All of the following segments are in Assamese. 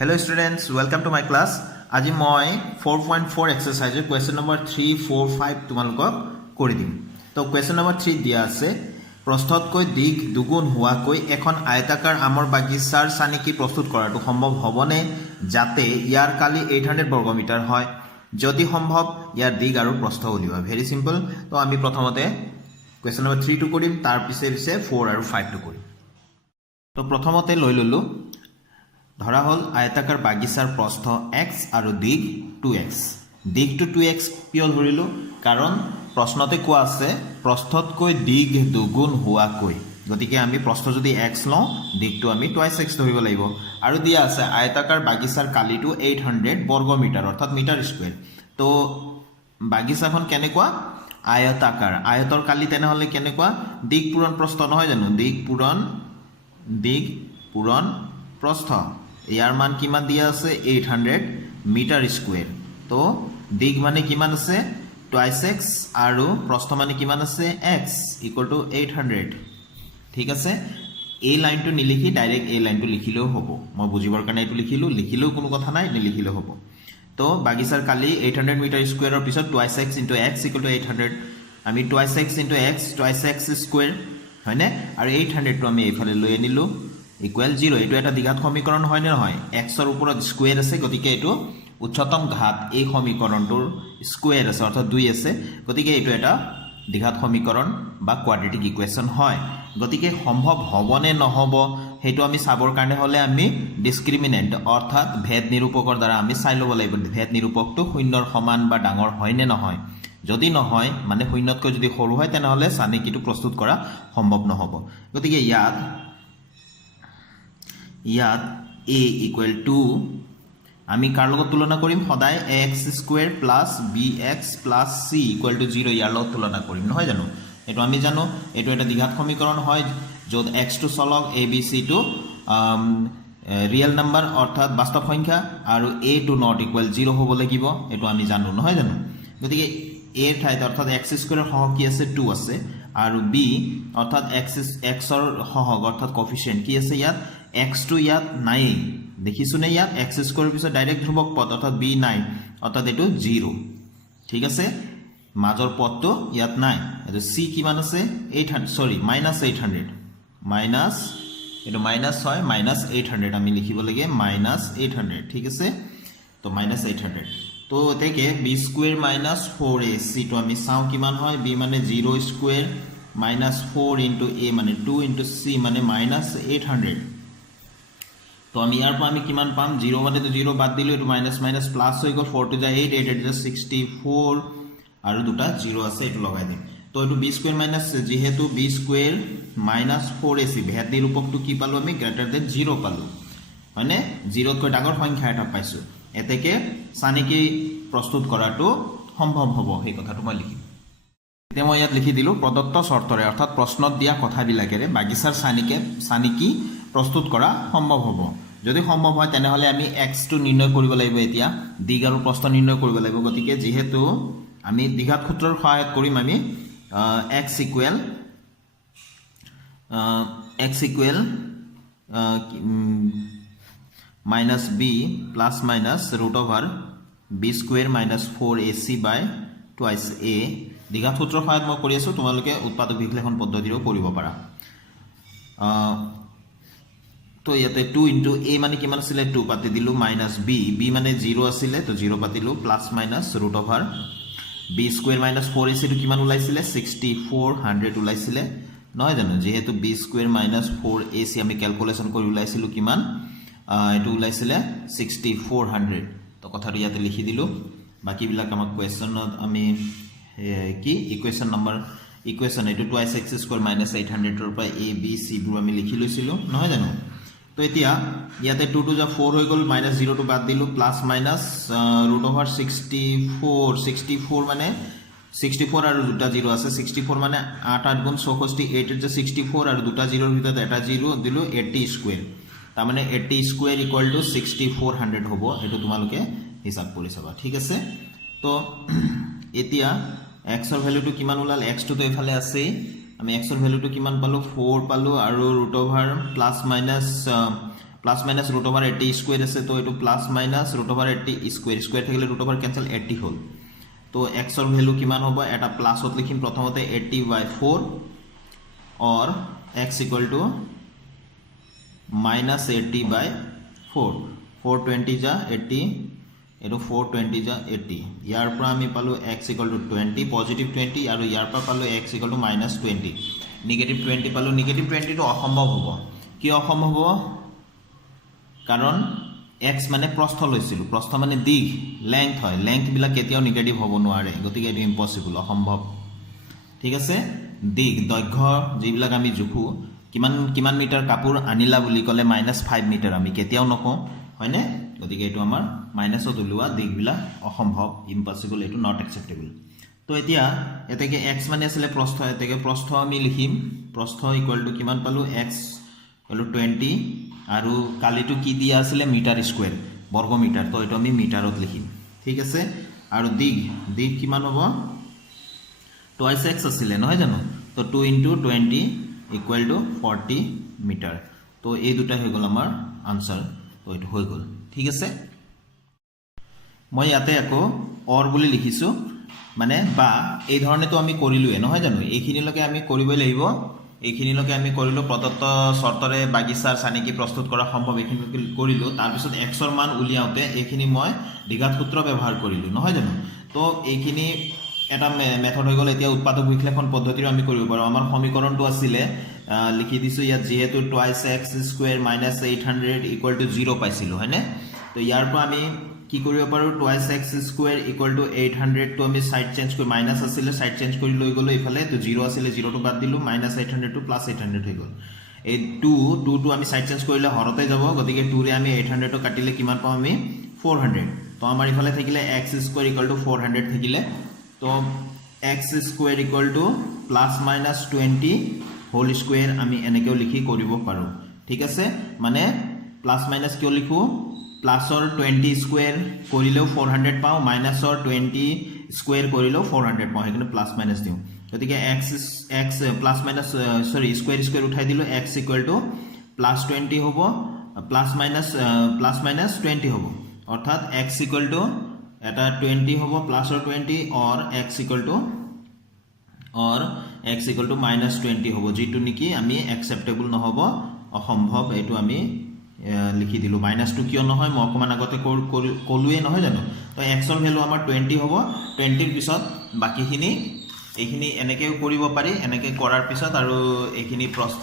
Hello students, welcome to my class. আজি মই 4.4 exercise question number 3, 4, 5 তোমালোকক কৰি দিম। তো question number 3 দিয়া আছে প্ৰস্থতকৈ দিক দুগুণ হোৱাকৈ এখন আয়তাকাৰ আমৰ বাগিচাৰ চানিকি প্ৰস্তুত কৰাটো সম্ভৱ হ'বনে যাতে ইয়াৰ কালি 800 বৰ্গমিটাৰ হয় যদি সম্ভৱ ইয়াৰ দিক আৰু প্ৰস্থ উলিওৱা। Very simple. তো আমি প্ৰথমতে question number 3 টো কৰিম, তাৰ পিছে 4 আৰু 5 টো কৰিম। তো প্ৰথমতে লৈ ললো ধৰা হল আয়তাকাৰ বাগিচাৰ প্ৰস্থ x আৰু দিক 2x। দিকটো 2x কিয় ধৰিলো কাৰণ প্ৰশ্নতে কোৱা আছে প্ৰস্থতকৈ দিক দুগুণ হোৱাকৈ, গতিকে আমি প্ৰস্থ যদি x লওঁ দিকটো আমি 2x ধৰিব লাগিব। আৰু দিয়া আছে আয়তাকাৰ বাগিচাৰ কালিটো 800 বৰ্গমিটাৰ অৰ্থাৎ মিটাৰ স্কয়াৰ। তো বাগিচাখন কেনেকুৱা আয়তাকাৰ, আয়তৰ কালি তেনেহলে কেনেকুৱা দিক পূৰণ প্ৰস্থ নহয় জানো, দিক পূৰণ প্ৰস্থ। ইয়াৰ মান কিমান দিয়া আছে 800 মিটাৰ স্কয়াৰ। তো দিক মানে কিমান আছে 2x আৰু প্ৰস্থ মানে কিমান আছে x ইকুয়াল টু 800। ঠিক আছে, এই লাইনটো নিলিখি ডাইৰেক্ট এই লাইনটো লিখিলেও হ'ব। মই বুজিবৰ কাৰণে এইটো লিখিলেও কোনো কথা নাই, নিলিখিলেও হ'ব। তো বাগিচাৰ কালি 800 মিটাৰ স্কয়াৰৰ পিছত 2x * x ইকুয়াল টু 800। আমি 2x * x 2x স্কয়াৰ হয়নে, আৰু 800 টো আমি এইফালে লৈ আনিলো ইকুয়াল 0। এটো এটা দ্বিঘাত সমীকৰণ হয় নে নহয়, x ৰ ওপৰত স্কয়াৰ আছে, গতিকে এটো উচ্চতম ঘাত এই সমীকৰণটোৰ স্কয়াৰ আছে অৰ্থাৎ 2 আছে, গতিকে এটো এটা দ্বিঘাত সমীকৰণ বা কোৱাড্ৰেটিক ইকুৱেশ্যন হয়। গতিকে সম্ভৱ হ'বনে নহ'ব সেইটো আমি চাবৰ কাৰণে হলে আমি ডিসক্ৰিমিনেন্ট অৰ্থাৎ ভেদ নিৰূপকৰ দ্বাৰা আমি চাই ল'ব লাগিব ভেদ নিৰূপকটো শূন্যৰ সমান বা ডাঙৰ হয় নে নহয়। যদি নহয় মানে শূন্যতকৈ যদি সৰু হয় তেনেহলে চানিকিটো প্ৰস্তুত কৰা সম্ভৱ নহ'ব। গতিকে ইয়াত a ইকুৱেল টু আমি কাৰ লগত তুলনা কৰিম সদায় x square plus bx plus c equal to 0 ইয়াৰ লগত তুলনা কৰিম নহয় জানো। এটো আমি জানো এটো এটা দ্বিঘাত সমীকৰণ হয় য'ত x টো চলক a b c টো ৰিয়েল নাম্বাৰ অৰ্থাৎ বাস্তৱ সংখ্যা আৰু a টো নট ইকুৱেল 0 হ'ব লাগিব, এটো আমি জানো নহয় জানো। গতিকে a ৰ ঠাইত অৰ্থাৎ x স্কয়াৰৰ সহগ কি আছে 2 আছে আৰু b অৰ্থাৎ x ৰ সহগ অৰ্থাৎ কোএফিচিয়েন্ট কি আছে ইয়াত x টো ইয়াত নাই, দেখিছো নে ইয়াত x স্কয়াৰৰ পিছত ডাইৰেক্ট ধ্ৰুবক পদ অৰ্থাৎ b নাই অৰ্থাৎ এটো 0। ঠিক আছে, মাজৰ পদটো ইয়াত নাই। এটো c কিমান আছে 800 সৰি -800 মাইনাস এটো মাইনাস হয় -800 আমি লিখিব লাগে -800। ঠিক আছে, তো -800। তো এতেকে b স্কয়াৰ - 4ac টো আমি চাও কিমান হয়, b মানে 0 স্কয়াৰ -4 * a মানে 2 * c মানে -800। তো আমি ইয়াৰ পৰা আমি কিমান পাম 0 মানে তো 0 বাদ দিলো, এটো মাইনাস মাইনাস প্লাস হৈ গ'ল 4 * 8 8 * 64 আৰু দুটা 0 আছে এটো লগাই দিম। তো এটো b স্কয়াৰ মাইনাস যেহেতু b স্কয়াৰ -4ac ভেদ নিৰূপকটো কি পালো আমি গ্ৰেটাৰ দেন 0 পালো মানে 0 তকৈ ডাঙৰ সংখ্যা এটা পাইছো। এতেকে চানিকি প্ৰস্তুত কৰাটো সম্ভৱ হ'ব সেই কথাটো মই লিখিম। এতিয়া মই ইয়াত লিখি দিলো প্ৰদত্ত চৰ্তৰে অৰ্থাৎ প্ৰশ্নত দিয়া কথাবিলাকেৰে বাগিচাৰ চানিকি প্ৰস্তুত কৰা সম্ভৱ হ'ব। যদি সম্ভৱ হয় তেনেহলে আমি x টো নিৰ্ণয় কৰিব লাগিব, এতিয়া দিক আৰু প্ৰস্থ নিৰ্ণয় কৰিব লাগিব। গতিকে যেহেতু আমি দ্বিঘাত সূত্ৰৰ সহায়ত কৰিম আমি x equal minus b plus minus √b square -4ac বাই 2a দ্বিঘাত সূত্ৰৰ সহায়ত মই কৰি আছো, তোমালোকে উৎপাদক বিশ্লেষণ পদ্ধতিৰো কৰিব পাৰা। তো ইয়াতে 2 * a মানে কিমান আছিল 2 পাতি দিলো মাইনাস b মানে 0 আছিল তো 0 পাতিলো plus minus √b square -4ac টো কিমান ওলাইছিল 6400 ওলাইছিল নহয় জানো। যেহেতু b স্কয়াৰ -4ac আমি ক্যালকুলেশন কৰি ওলাইছিল কিমান এটো ওলাইছিল 6400। তো কথাটো ইয়াতে লিখি দিলো, বাকি বিলাক আমাক কোৱেশ্চনত আমি কি ইকুৱেশ্যন এটো 2x স্কয়াৰ -800 ৰ পৰা a b c বোৰ আমি লিখি লৈছিলো নহয় জানো। তো এতিয়া ইয়াতে 2 * 4 হৈ গ'ল -0 টো বাদ দিলো প্লাস মাইনাস √64 মানে 64 আৰু দুটা 0 আছে 64 মানে 8 8 * 64 8 * 64 আৰু দুটা 0 ৰ ভিতৰত এটা 0 দিলো 80 স্কয়াৰ, তাৰ মানে 80 স্কয়াৰ ইকুৱেল টু 6400 হ'ব। এটো তোমালোকে হিসাব কৰি চাবা। ঠিক আছে, তো এতিয়া x ৰ ভ্যালুটো কিমান ওলাল, x টো এফালে আছে, আমি x ৰ ভ্যালুটো কিমান পালো 4 পালো আৰু √+ minus plus minus root over 80 square আছে তো এইটো plus minus root over 80 square square থাকিলে ৰুট ওভাৰ কেনসেল 80 হ'ল তো এক্সৰ ভ্যালু কিমান হ'ব এটা প্লাসত লিখিম প্ৰথমতে 80/4 or x equal to minus 80/4 420 যা 80 এটো 420 যা 80 ইয়াৰ পৰা আমি পালো x equal to 20 পজিটিভ 20 আৰু ইয়াৰ পৰা পালো x equal to minus 20 negative 20 পালো নেগেটিভ 20 টো অসম্ভৱ হ'ব কি অসম্ভৱ হ'ব কাৰণ x মানে প্ৰস্থ লৈছিল প্ৰস্থ মানে দিগ লেংথ হয় লেংথ বিলাক কেতিয়াও নেগেটিভ হ'ব নোৱাৰে গতিকে এটো ইম্পসিবল অসম্ভৱ ঠিক আছে দিগ দৈৰ্ঘ্য যিবিলাক আমি জুখু কিমান মিটাৰ কাপোৰ আনিলা বুলি কলে -5 মিটাৰ আমি কেতিয়াও নকওঁ হয়নে গতিকে এটো আমাৰ মাইনাসত উলোৱা দিগবিলাক অসম্ভৱ ইম্পসিবল এটো নট একসেপ্টেবল তো এতিয়া এতেকে x মানে আসলে প্ৰস্থ এতেকে প্ৰস্থ আমি লিখিম প্ৰস্থ ইকুয়াল টু কিমান পালো x ইকুয়াল টু 20 আৰু কালিটো কি দিয়া আছিল মিটাৰ স্কয়াৰ বৰ্গ মিটাৰ তো এটো আমি মিটাৰত লিখিম ঠিক আছে আৰু দিগ কিমান হ'ব twice x আসলে নহয় জানো তো 2 * 20 equal to 40 মিটাৰ তো এই দুটা হৈ গল আমাৰ আনসাৰ তো এটো হৈ গল ঠিক আছে মই ইয়াতে আকৌ অৰ বুলি লিখিছো মানে বা এই ধৰণে তো আমি কৰিলুৱে নহয় জানো এইখিনিলৈকে আমি কৰিবই লাগিব এইখিনিলৈকে আমি কৰিলো প্ৰদত্ত শৰ্তৰে বাগিচাৰ চানিকি প্ৰস্তুত কৰা সম্ভৱ এইখিনিলৈকে কৰিলো তাৰ পিছত x ৰ মান উলিয়াওতে এইখিনি মই দ্বিঘাত সূত্ৰ ব্যৱহাৰ কৰিলো নহয় জানো তো এইখিনি এটা মেথড হৈ গল এতিয়া উৎপাদক বিশ্লেষণ পদ্ধতিৰে আমি কৰিব পাৰো আমাৰ সমীকৰণটো আছিল লিখি দিছো ইয়াত যেহেতু twice x square minus 800 equal to 0 পাইছিলো হয়নে তো ইয়াৰ পৰা আমি কি কৰিব পাৰো twice x square equal to 800 তো আমি সাইড চেঞ্জ কৰি মাইনাস আছিল সাইড চেঞ্জ কৰি লৈ গলো ইফালে তো 0 আছিল 0 টো বাদ দিলো -800 to +800 হৈ গল এই 2 টো আমি সাইড চেঞ্জ কৰিলে হৰতে যাব গতিকে 2 ৰে আমি 800 টো কাটিলে কিমান পাম আমি 400 তো আমাৰ ইফালে থাকিলে x square equal to 400 থাকিলে তো x square equal to +-20 whole square আমি এনেকেও লিখি কৰিব পাৰো ঠিক আছে মানে প্লাস মাইনাস কিয় লিখো প্লাসৰ 20 স্কয়াৰ কৰিলেও 400 পাও মাইনাসৰ 20 স্কয়াৰ কৰিলেও 400 পাও হেকিনে প্লাস মাইনাস দিও গতিকে x প্লাস মাইনাস সৰি স্কয়াৰ উঠাই দিলো x equal to +20 হ'ব প্লাস মাইনাস 20 হ'ব অৰ্থাৎ x equal to এটা 20 হ'ব প্লাসৰ 20 or x equal to -20 হ'ব যেটো নেকি আমি একসেপ্টেবল নহব অসম্ভৱ এটো আমি লিখি দিলো -2 কিয় নহয় মই অকমান আগতে কলুৱে নহয় জানো তো x ৰ ভ্যালু আমাৰ 20 হ'ব 20 ৰ পিছত বাকিখিনি এইখিনি এনেকেও কৰিব পাৰি এনেকে কৰাৰ পিছত আৰু এইখিনি প্ৰস্থ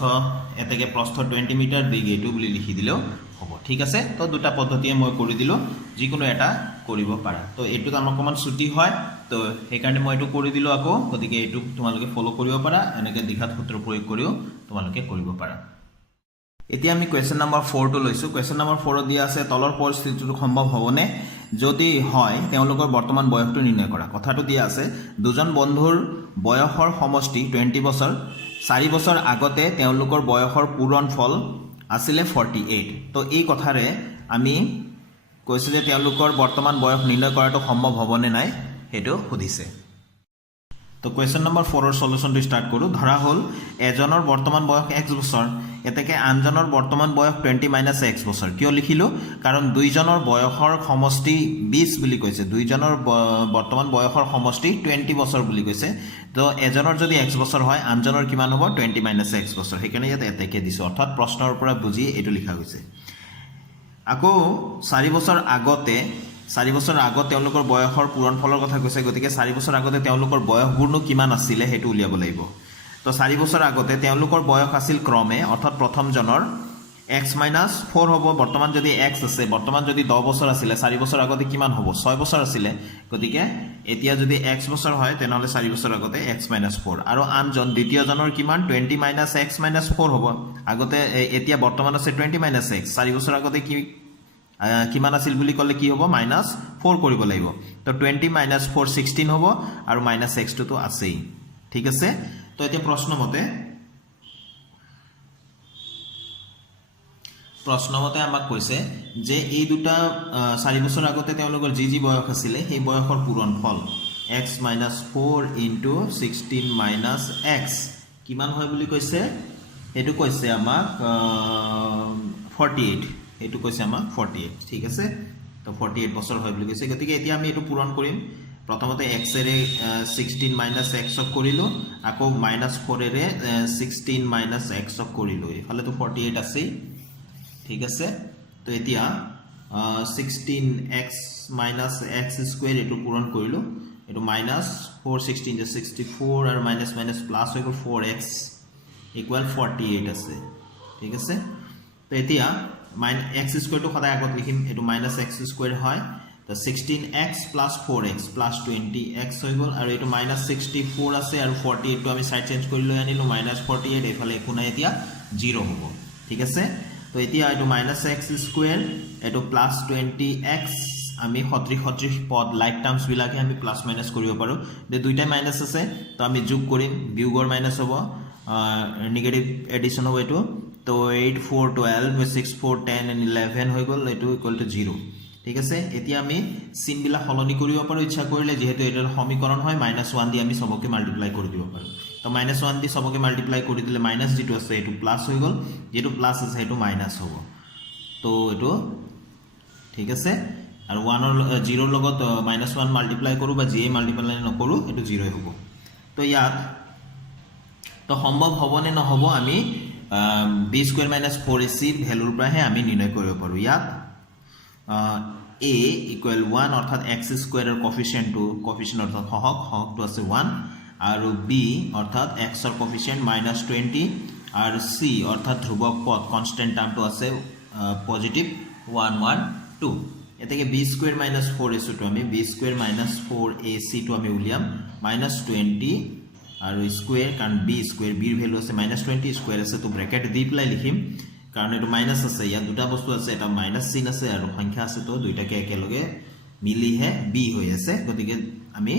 এতেকে প্ৰস্থ 20 মিটাৰ দিগ এটো বুলি লিখি দিলেও হ'ব ঠিক আছে তো দুটা পদ্ধতিয়ে মই কৰি দিলো যিকোনো এটা কৰিব পাৰা তো এটো আমাৰ অকমান ছুটি হয় তো এই কাৰণে মই এটো কৰি দিলো আকৌ গতিকে এটো তোমালোকে ফলো কৰিব পাৰা এনেকে দ্বিঘাত সূত্ৰ প্ৰয়োগ কৰিও তোমালোকে কৰিব পাৰা এতিয়া আমি কোৱেশ্চন নম্বৰ 4 টো লৈছো কোৱেশ্চন নম্বৰ 4 দিয়া আছে তলৰ পৰিস্থিতিটো সম্ভৱ হ'বনে যদি হয় তেওঁলোকৰ বৰ্তমান বয়সটো নিৰ্ণয় কৰা কথাটো দিয়া আছে দুজন বন্ধুৰ বয়সৰ সমষ্টি 20 বছৰ 4 বছৰ আগতে তেওঁলোকৰ বয়সৰ পূৰণ ফল আছিল 48 তো এই কথাৰে আমি কৈছো যে তেওঁলোকৰ বৰ্তমান বয়স নিৰ্ণয় কৰাটো সম্ভৱ হ'বনে নাই হেতু সুধিছে তো কোৱেশ্চন নম্বৰ 4 ৰ সলিউশনটো স্টাৰ্ট কৰো ধৰা হল এজনৰ বৰ্তমান বয়স x বছৰ এতেকে আনজনৰ বৰ্তমান বয়স 20 - x বছৰ কিয় লিখিলো কাৰণ দুইজনৰ বয়সৰ সমষ্টি 20 বুলি কৈছে দুইজনৰ বৰ্তমান বয়সৰ সমষ্টি 20 বছৰ বুলি কৈছে তো এজনৰ যদি x বছৰ হয় আনজনৰ কিমান হ'ব 20 - x বছৰ হেকাৰণে ইয়াত এতেকে দিছো অৰ্থাৎ প্ৰশ্নৰ পৰা বুজি এটো লিখা হৈছে আকৌ 4 বছৰ আগতে 4 বছৰ আগত তেওঁলোকৰ বয়সৰ পূৰণ ফলৰ কথা কৈছে গতিকে 4 বছৰ আগতে তেওঁলোকৰ বয়সবোৰনো কিমান আছিল হেতু উলিয়াব লাগিব তো 4 বছৰ আগতে তেওঁলোকৰ বয়স আছিল ক্ৰমে অৰ্থাৎ প্ৰথম জনৰ x - 4 হ'ব বৰ্তমান যদি x আছে বৰ্তমান যদি 10 বছৰ আছিল 4 বছৰ আগতে কিমান হ'ব 6 বছৰ আছিল গতিকে এতিয়া যদি x বছৰ হয় তেনেহলে 4 বছৰ আগতে x - 4 আৰু আনজন দ্বিতীয় জনৰ কিমান 20 - x - 4 হ'ব আগতে এতিয়া বৰ্তমান আছে 20 - x 4 বছৰ আগতে কি কিমান আছিল বুলি কলে কি হ'ব -4 কৰিব লাগিব তো 20 - 4 16 হ'ব আৰু -x টো আছেই ঠিক আছে তো এতিয়া প্ৰশ্ন মতে আমাক কৈছে যে এই দুটা 4 বছৰ আগতে তেওঁলোকৰ যি বয়স আছিল সেই বয়সৰ পূৰণ ফল x - 4 * 16 - x কিমান হয় বুলি কৈছে এটো কৈছে আমাক 48 এইটো কৈছে আমাক 48 ঠিক আছে তো 48 বছৰ হয় বুলি কৈছে গতিকে এতিয়া আমি এটো পূৰণ কৰিম প্ৰথমতে x এৰে 16 - x ক কৰিলো আকৌ -4 এৰে 16 - x ক কৰিলো ইফালে তো 48 আছে ঠিক আছে তো এতিয়া 16x - x স্কয়ার এটো পূৰণ কৰিলো এটো -4 16 64 আৰু মাইনাস প্লাস হৈ গল 4x ইকুয়াল 48 আছে ঠিক আছে তো এতিয়া x স্কয়ার তো সদায় আগত লিখিম এটো -x স্কয়ার হয় তো 16x + 4x + 20x হৈ গল আৰু এটো -64 আছে আৰু 48 তো আমি সাইড চেঞ্জ কৰি লৈ আনিলো -48 এফালে একো নাই এতিয়া 0 হ'ব ঠিক আছে তো এতিয়া এটো -x স্কয়ার এটো +20x আমি সত্ৰী পদ লাইক টাৰ্মস বিলাকে আমি প্লাস মাইনাস কৰিব পাৰো যে দুইটাই মাইনাস আছে তো আমি যোগ কৰিম বিয়োগৰ মাইনাস হ'ব নেগেটিভ এডিশন হ'ব এটো তো 8 4 12 6 4 10 and 11 হৈ গল এটো ইকুয়াল টু 0 ঠিক আছে এতিয়া আমি চিন বিলা সলনি কৰিব পাৰো ইচ্ছা কৰিলে যেহেতু এটাৰ সমীকৰণ হয় -1 দি আমি সবকে মাল্টিপ্লাই কৰি দিব পাৰো তো -1 দি সবকে মাল্টিপ্লাই কৰি দিলে মাইনাস যেটো আছে এটো প্লাস হৈ গল যেটো প্লাস আছে এটো মাইনাস হ'ব তো এটো ঠিক আছে আৰু 1 or 0 ৰ লগত -1 মাল্টিপ্লাই কৰো বা জি মাল্টিপ্লাই নকৰো এটো 0 হ'ব তো ইয়াত তো সম্ভৱ হ'বনে নহব আমি b² - 4ac ভ্যালুৰ পৰাহে আমি নিৰ্ণয় কৰিব পাৰো ইয়াত a equal 1 অৰ্থাৎ x স্কয়াৰেৰ কোএফিসিয়েন্ট অৰ্থাৎ হহকটো আছে 1 আৰু b অর্থাৎ x এর কোএফিসিয়েন্ট -20 আর c অর্থাৎ ধ্রুবক পদ কনস্ট্যান্ট টার্মটো আছে পজিটিভ 1 1 2 এটাকে b² - 4ac তো আমি b² - 4ac তো আমি উলিয়াম -20 আৰু স্কয়ার কারণ b² b এর ভ্যালু আছে -20 স্কয়ার আছে তো ব্র্যাকেট দি প্লাই লিখিম কারণ এটো মাইনাস আছে ইয়া দুটা বস্তু আছে এটা মাইনাস চিন আছে আৰু সংখ্যা আছে তো দুইটাকে একেলগে মিলি হে b হৈ আছে গতিকে আমি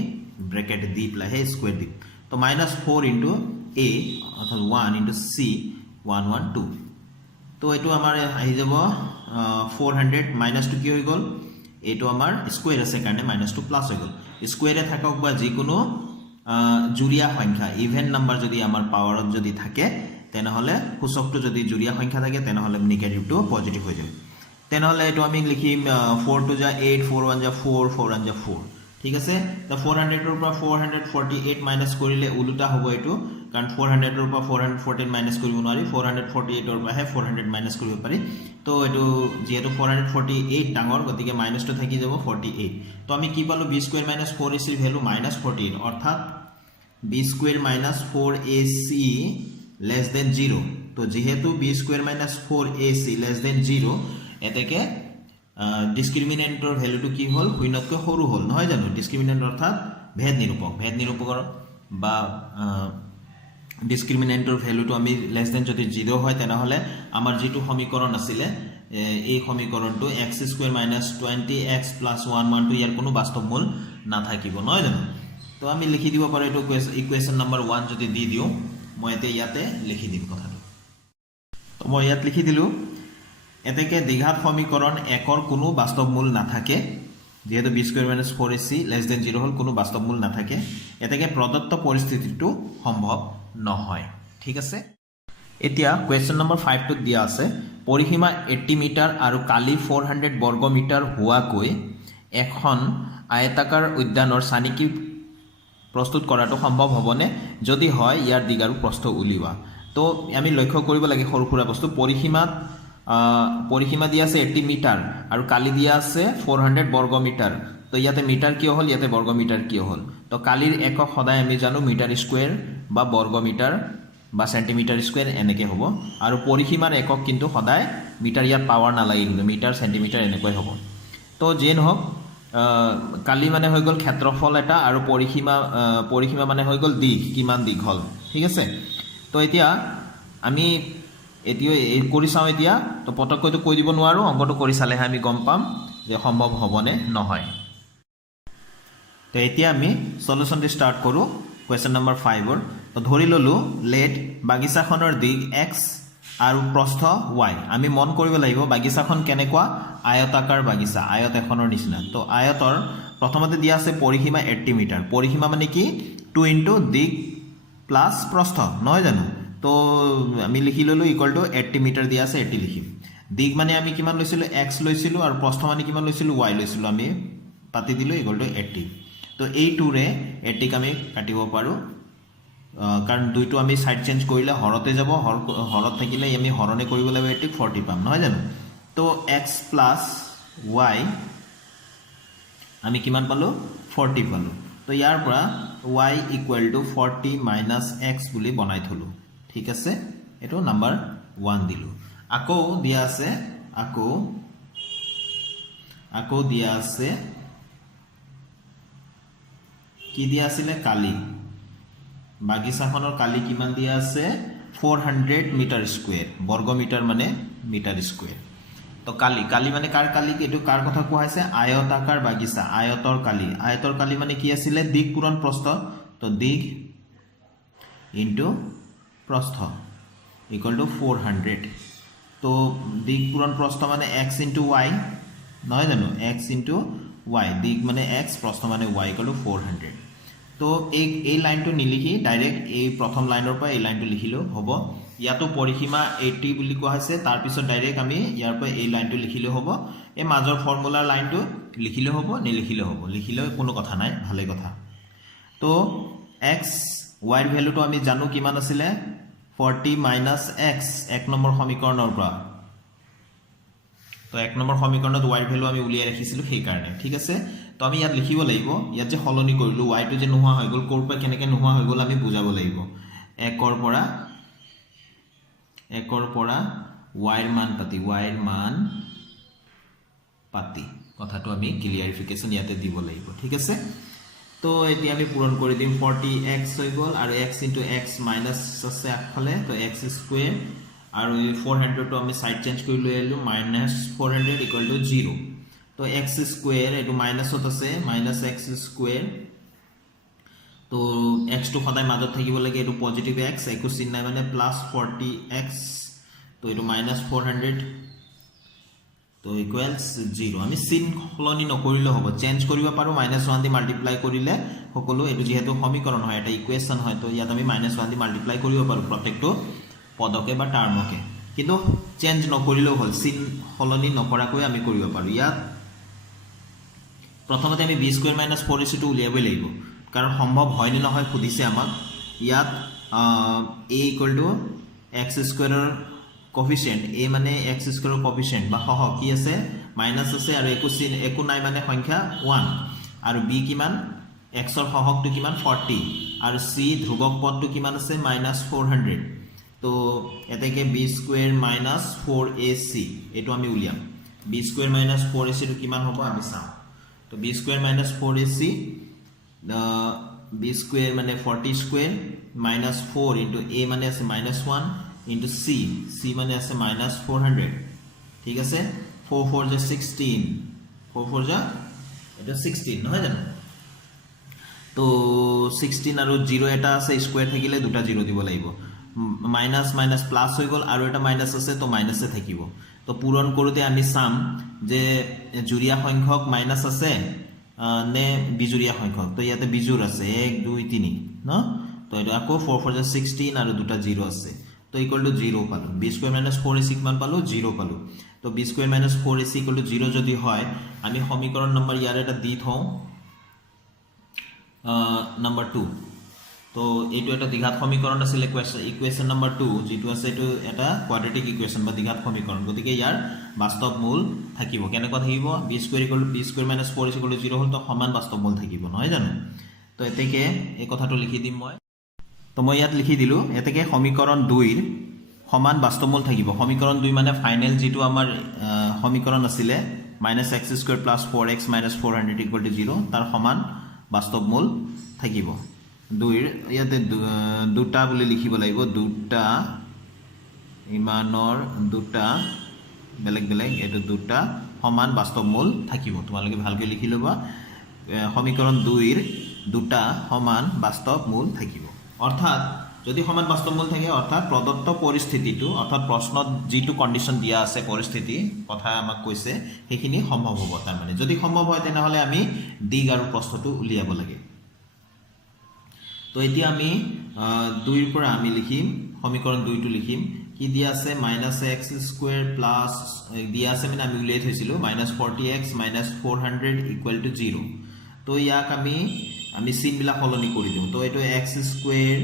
ব্র্যাকেট দি প্লাই হে স্কয়ার দিম তো -4 * a অর্থাৎ 1 * c 1 1 2 তো এটো আমাৰ আহি যাব 400 -2 কি হৈ গল এটো আমাৰ স্কয়াৰ আছে কাৰণে -2 প্লাস হৈ গল স্কয়াৰে থাকক বা যি কোনো জুৰিয়া সংখ্যা ইভেন নাম্বাৰ যদি আমাৰ পাৱাৰত যদি থাকে তেনেহলে সূচকটো যদি জুৰিয়া সংখ্যা থাকে তেনেহলে নেগেটিভটো পজিটিভ হৈ যায় তেনেহলে এটো আমি লিখিম 4 to 8 4 1 4 4 1 4 ঠিক আছে তো 400 এর পৰা 448 মাইনাস কৰিলে উল্টা হ'ব এটো কাৰণ 400 এৰ পৰা 414 মাইনাস কৰিব নোৱাৰি 448 এৰ পৰা 400 মাইনাস কৰিব পাৰি তো এটো যেহেতু 448 ডাঙৰ গতিকে মাইনাসটো থাকি যাব 48 তো আমি কি পালো b² - 4ac এর ভ্যালু -48 অর্থাৎ b² - 4ac less than 0 তো যেহেতু b² - 4ac less than 0 এটাকে ডিসক্ৰিমিনেন্টৰ ভ্যালুটো কি হল শূন্যতকৈ সৰু হল নহয় জানো ডিসক্ৰিমিনেন্ট অৰ্থাৎ ভেদ নিৰূপকৰ বা ডিসক্ৰিমিনেন্টৰ ভ্যালুটো আমি লেস দেন যদি 0 হয় তেনেহলে আমাৰ যেটো সমীকৰণ আছিল এই সমীকৰণটো x² - 20x + 1 1 2 ইয়াৰ কোনো বাস্তৱ মূল নাথাকিব নহয় জানো তো আমি লিখি দিব পাৰো এটো ইকুয়েশন নাম্বার 1 যদি দি দিও মই এতে ইয়াতে লিখি দিম কথাটো তো মই ইয়াত লিখি দিলো এতেকে দ্বিঘাত সমীকরণ একৰ কোনো বাস্তৱ মূল নাথাকে যেহেতু b² - 4ac less than 0 হল কোনো বাস্তৱ মূল নাথাকে এতেকে প্ৰদত্ত পৰিস্থিতিটো সম্ভৱ নহয় ঠিক আছে এতিয়া কোয়েশ্চন নম্বৰ 5 টো দিয়া আছে পৰিসীমা 80 মিটাৰ আৰু কালি 400 বৰ্গ মিটাৰ হোৱাকৈ এখন আয়তাকাৰ উদ্যানৰ চানিকি প্ৰস্তুত কৰাটো সম্ভৱ হ'বনে যদি হয় ইয়াৰ দিগ আৰু প্ৰস্থ উলিওৱা তো আমি লক্ষ্য কৰিব লাগে সৰুখুৰা বস্তু পৰিসীমা দিয়া আছে 80 মিটাৰ আৰু কালি দিয়া আছে 400 বৰ্গ মিটাৰ তো ইয়াতে মিটাৰ কিয় হল ইয়াতে বৰ্গ মিটাৰ কিয় হল তো কালিৰ একক সদায় আমি জানো মিটাৰ স্কয়াৰ বা বৰ্গ মিটাৰ বা সেন্টিমিটাৰ স্কয়াৰ এনেকে হ'ব আৰু পৰিসীমাৰ একক কিন্তু সদায় মিটাৰ ইয়াত পাৱাৰ নালাগিব মিটাৰ সেন্টিমিটাৰ এনেকৈ হ'ব তো যেন হওক কালি মানে হৈ গল ক্ষেত্ৰফল এটা আৰু পৰিসীমা মানে হৈ গল দিক কিমান দিক হল ঠিক আছে তো এতিয়া আমি এটিও এই কৰি চাও এতিয়া তো পটককৈ তো কৈ দিব নোৱাৰো অংকটো কৰি চালে আমি গম পাম যে সম্ভৱ হ'বনে নহয় তো এতিয়া আমি সলিউশনটো স্টাৰ্ট কৰো কোয়েশ্চন নাম্বাৰ 5 ৰ তো ধৰি ললো লেট বাগিচাখনৰ দিক x আৰু প্ৰস্থ y আমি মন কৰিব লাগিব বাগিচাখন কেনেকুৱা আয়তাকাৰ বাগিচা আয়ত এখনৰ নিচিনা তো আয়তৰ প্ৰথমতে দিয়া আছে পৰিসীমা 80 মিটাৰ পৰিসীমা মানে কি 2 * দিক + প্ৰস্থ নহয় জানো তো আমি লিখি ললো ইকুয়াল টু 80 মিটাৰ দিয়া আছে 80 লিখিম দিক মানে আমি কিমান লৈছিলোঁ x লৈছিলোঁ আৰু প্ৰস্থ মানে কিমান লৈছিলোঁ y লৈছিলোঁ আমি পাতি দিলোঁ ইকুৱেল টু 80 তো এই 2ৰে 80 আমি কাটিব পাৰোঁ কাৰণ দুইটো আমি সাইড চেঞ্জ কৰিলে হৰতে যাব হৰত থাকিলে আমি হৰণে কৰিব লাগিব 80 40 পাম নহয় জানো তো x প্লাছ y আমি কিমান পালোঁ 40 পালোঁ তো ইয়াৰ পৰা y equal to 40 minus x বুলি বনাই থলোঁ ঠিক আছে এইটো নাম্বাৰ 1 দিলোঁ আকৌ দিয়া আছে আকৌ দিয়া আছে কি দিয়া আছিলে কালি বাগিচাখনৰ কালি কিমান দিয়া আছে 400 মিটাৰ স্কয়াৰ বৰ্গ মিটাৰ মানে মিটাৰ স্কয়াৰ তো কালি মানে কাৰ কালি এটো কাৰ কথা কোৱা হৈছে আয়তাকাৰ বাগিচা আয়তৰ কালি মানে কি আছিলে দিক পূৰণ প্ৰস্থ তো দিক ইনটু প্ৰস্থ ইকুৱেল টু 400 তো দিক পূৰণ প্ৰস্থ মানে x ইনটু y নহয় জানো x ইনটু y দিক মানে x প্ৰস্থ মানে y ইকুৱেল টু 400 তো এই লাইনটো নিলিখি ডাইৰেক্ট এই প্ৰথম লাইনৰ পৰা এই লাইনটো লিখিলো হ'ব ইয়াতো পৰিসীমা 80 বুলি কোৱা হৈছে তাৰ পিছত ডাইৰেক্ট আমি ইয়াৰ পৰা এই লাইনটো লিখিলে হ'ব এই মাজৰ ফৰ্মুলাৰ লাইনটো লিখিলে হ'ব নিলিখিলে হ'ব লিখিলে কোনো কথা নাই ভালে কথা তো x y ৰ ভ্যালুটো আমি জানো কিমান আছিল 40 মাইনাস x এক নম্বৰ সমীকৰণৰ পৰা তো এক নম্বৰ সমীকৰণত y ৰ ভ্যালু আমি উলিয়াই ৰাখিছিলো সেই কাৰণে ঠিক আছে তো আমি ইয়াত লিখিব লাগিব ইয়াত যে হলনি কৰিলো y টো যে নোহোৱা হৈ গল কোৰ পৰা কেনেকৈ নোহোৱা হৈ গল আমি বুজাব লাগিব একৰ পৰা y ৰ মান পাতি কথাটো আমি ক্লিয়াৰিফিকেশন ইয়াতে দিব লাগিব ঠিক আছে তো এতিয়া আমি পূৰণ কৰি দিম 40x হৈ গল আৰু x * x মাইনাস আছে আগফালে তো x স্কয়াৰ আৰু 400 টো আমি সাইড চেঞ্জ কৰি লৈ আইলো -400 = 0 তো x স্কয়াৰ এটো মাইনাসত আছে -x স্কয়াৰ তো x টো সদায় মাজত থাকিব লাগে এটো পজিটিভ x একো চিন নাই মানে +40x তো এটো -400 তো ইকুৱেলস 0 আমি চিন খলনি নকৰিলে হ'ব চেঞ্জ কৰিব পাৰো -1 দি মাল্টিপ্লাই কৰিলে সকলো এটো যেহেতু সমীকৰণ হয় এটা ইকুৱেশন হয় তো ইয়াত আমি -1 দি মাল্টিপ্লাই কৰিব পাৰো প্ৰত্যেকটো পদকে বা টাৰ্মকে কিন্তু চেঞ্জ নকৰিলেও হ'ল চিন খলনি নকৰাকৈ আমি কৰিব পাৰো ইয়াত প্ৰথমতে আমি b² - 4ac টো উলিয়াবই লাগিব কাৰণ সম্ভৱ হয় নে নহয় খুদিছে আমাক ইয়াত a = x² ৰ কোএফিচিয়েন্ট a মানে x² ৰ কোএফিচিয়েন্ট বা সহগ কি আছে মাইনাস আছে আৰু একো নাই মানে সংখ্যা 1 আৰু b কিমান x ৰ সহগটো কিমান 40 আৰু c ধ্ৰুবক পদটো কিমান আছে -400 তো এতেকে b² - 4ac এটো আমি উলিয়াম b² - 4ac টো কিমান হ'ব আমি চাম তো b² - 4ac b² মানে 40² - 4 into a মানে আছে -1 into c মানে আছে -400 ঠিক আছে 4 4 = 16 4 4 = এটা 16 নহয় জানো তো 16 আৰু 0 এটা আছে স্কয়াৰ থাকিলে দুটা 0 দিব লাগিব মাইনাস মাইনাস প্লাস হৈ গল আৰু এটা মাইনাস আছে তো মাইনাসে থাকিব তো পূৰণ কৰোতে আমি চাম যে জুৰিয়া সংখ্যক মাইনাস আছে নে বিজুৰিয়া সংখ্যক তো ইয়াতে বিজুৰ আছে 1 2 3 ন তো এটা আকৌ 4 4 = 16 আৰু দুটা 0 আছে তো ইকুৱেল টু 0 পালো b² - 4ac কিমান পালো 0 পালো তো b² - 4ac = 0 যদি হয় আমি সমীকৰণ নম্বৰ ইয়াৰ এটা দি থওঁ নম্বৰ 2 তো এইটো এটা দ্বিঘাত সমীকৰণ আছিল ইকুৱেশন নম্বৰ 2 যেটো আছে এটো এটা কোৱাড্ৰেটিক ইকুৱেশন বা দ্বিঘাত সমীকৰণ গতিকে ইয়াৰ বাস্তৱ মূল থাকিব কেনেকৈ থাকিব b² - 4ac = 0 হল তো সমান বাস্তৱ মূল থাকিব নহয় জানো তো এতেকে এই কথাটো লিখি দিম মই তো মই ইয়াত লিখি দিলো এতেকে সমীকৰণ 2 ৰ সমান বাস্তৱ মূল থাকিব সমীকৰণ 2 মানে ফাইনাল যেটো আমাৰ সমীকৰণ আছিল -x² + 4x - 400 = 0 তাৰ সমান বাস্তৱ মূল থাকিব 2 ইয়াতে দুটা বুলি লিখিব লাগিব দুটা ইমানৰ দুটা বেলেগ বেলেগ এটো দুটা সমান বাস্তৱ মূল থাকিব তোমালোকে ভালকৈ লিখি লবা সমীকৰণ 2 ৰ দুটা সমান বাস্তৱ মূল থাকিব অৰ্থাৎ যদি সমান বাস্তৱ মূল থাকে অৰ্থাৎ প্ৰদত্ত পৰিস্থিতিটো অৰ্থাৎ প্ৰশ্নত যেটো কন্ডিশন দিয়া আছে পৰিস্থিতি কথা আমাক কৈছে সেইখিনি সম্ভৱ হ'ব তাৰ মানে যদি সম্ভৱ হয় তেনেহলে আমি দিগ আৰু প্ৰস্থটো উলিয়াব লাগে তো এতিয়া আমি 2 ৰ পৰা আমি লিখিম সমীকৰণ 2 টো লিখিম কি দিয়া আছে -x স্কয়ার প্লাস দিয়া আছে মানে আমি উলিয়াই থৈছিলো -40x - 400 = 0 তো ইয়াক আমি চিন বিলা সলনি কৰি দিম তো এটো x স্কয়ার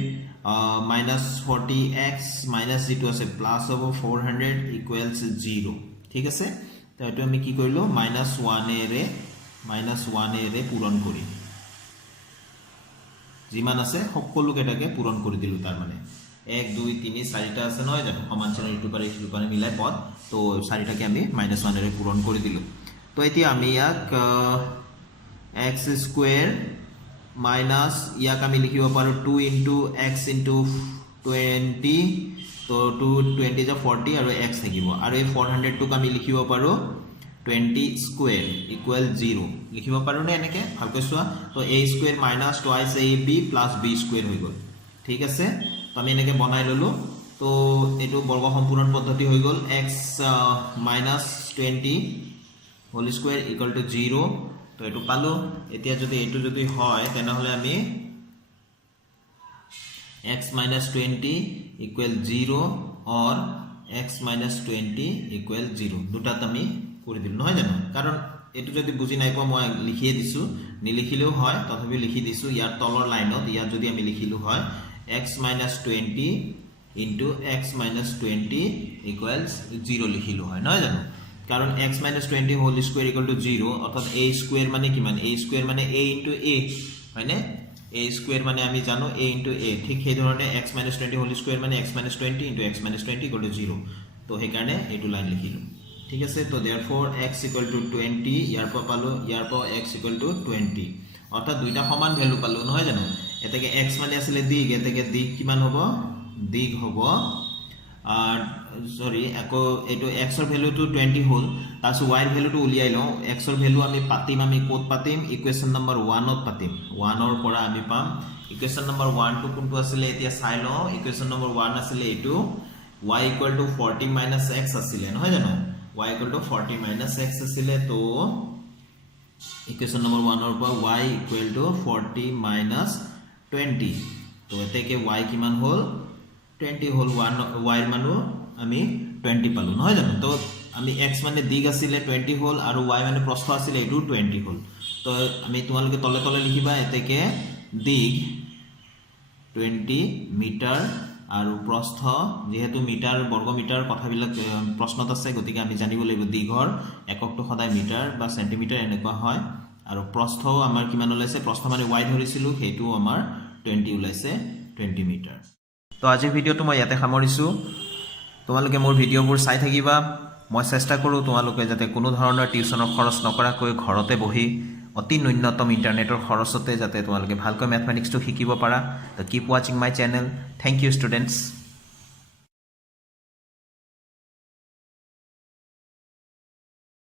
-40x মাইনাস যেটো আছে প্লাস হ'ব 400 = 0 ঠিক আছে তো এটো আমি কি কৰিলো -1 এৰে পূৰণ কৰি যিমান আছে সকলো কেটাকে পূৰণ কৰি দিলো তাৰ মানে 1 2 3 4টা আছে নহয় জানো সমান চিহ্ন ইটো পাৰে মিলাই পদ তো 4টাকে আমি -1 এৰে পূৰণ কৰি দিলো তো এতিয়া আমি ইয়াক x স্কয়াৰ মাইনাস ইয়াক আমি লিখিব পাৰো 2 * x * 20 তো 2 20 যা 40 আৰু x থাকিব আৰু এই 400 টোক আমি লিখিব পাৰো 20 স্কয়াৰ = 0 লিখিব পাৰো নে এনেকে ভালকৈ চোৱা তো a square minus twice ab plus b square হৈ গল ঠিক আছে তো আমি এনেকে বনাই ললো তো এটো বৰ্গ সম্পূৰণ পদ্ধতি হৈ গল x - 20 হোল স্কয়ার = 0 তো এটো পালো এতিয়া যদি এটো যদি হয় তেনে হলে আমি x - 20 = 0 or x - 20 = 0 দুটাত আমি কৰি দিল নহয় জানো কাৰণ এটো যদি বুজি নাই পোৱা মই লিখিয়ে দিছো নিলিখিলেও হয় তথাপি লিখি দিছো ইয়াৰ তলৰ লাইনত ইয়াত যদি আমি লিখিলো হয় x - 20 into x - 20 = 0 লিখিলো হয় নহয় জানো কাৰণ x - 20 হোল স্কয়ার = 0 অর্থাৎ a স্কয়ার মানে কিমান a স্কয়ার মানে a into a হয়নে a স্কয়ার মানে আমি জানো a into a ঠিক সেই ধৰণে x - 20 হোল স্কয়ার মানে x - 20 into x - 20 = 0 তো সেই কাৰণে এটো লাইন লিখিলো ঠিক আছে তো therefore x = 20 ইয়াৰ পৰা পালো ইয়াৰ পৰা x = 20 অৰ্থাৎ দুইটা সমান ভ্যালু পালো নহয় জানো এটাকে x মানে আছিল দিগ এটাকে দিগ কিমান হ'ব দিগ হ'ব আর সরি একো এটো x এর ভ্যালু টু 20 হল তাসু y এর ভ্যালু টু উলিয়াই লও x এর ভ্যালু আমি পাতিম আমি কোড পাতিম ইকুয়েশন নাম্বার 1 ত পাতিম 1 এর পৰা আমি পাম ইকুয়েশন নাম্বার 1 টু কোনটো আছিল এতিয়া চাই লও ইকুয়েশন নাম্বার 1 আছিল এটো y = 40 - x আছিল নহয় জানো y = 40 - x আছিল তো ইকুয়েশন নাম্বার 1 এর পৰা y = 40 - 20 তো এতেকে y কিমান হল 20 হল 1 y এর মানো আমি 20 পালো নহয় জানো তো আমি x মানে দিগ আছিল 20 হল আৰু y মানে প্ৰস্থ আছিল এটো 20 হল তো আমি তোমালকে তলে তলে লিখিবা এতেকে দিগ 20 মিটার আৰু প্ৰস্থ যেহেতু মিটাৰ বৰ্গ মিটাৰ কথাবিলাক প্ৰশ্নত আছে গতিকে আমি জানিব লাগিব দিগৰ এককটো সদায় মিটাৰ বা সেন্টিমিটাৰ এনেকুৱা হয় আৰু প্ৰস্থও আমাৰ কিমান ওলাইছে প্ৰস্থ মানে y ধৰিছিলো হেতু আমাৰ 20 ওলাইছে 20 মিটাৰ তো আজিৰ ভিডিওটো মই ইয়াতে সামৰিছো তোমালোকে মোৰ ভিডিওবোৰ চাই থাকিবা মই চেষ্টা কৰো তোমালোকে যাতে কোনো ধৰণৰ টিউচনৰ খৰচ নকৰাকৈ ঘৰতে বহি অতি ন্যূনতম ইন্টাৰনেটৰ খৰচতে যাতে তোমালোকে ভালকৈ ম্যাথমেটিক্সটো শিকিব পাৰা তো keep watching my channel thank you students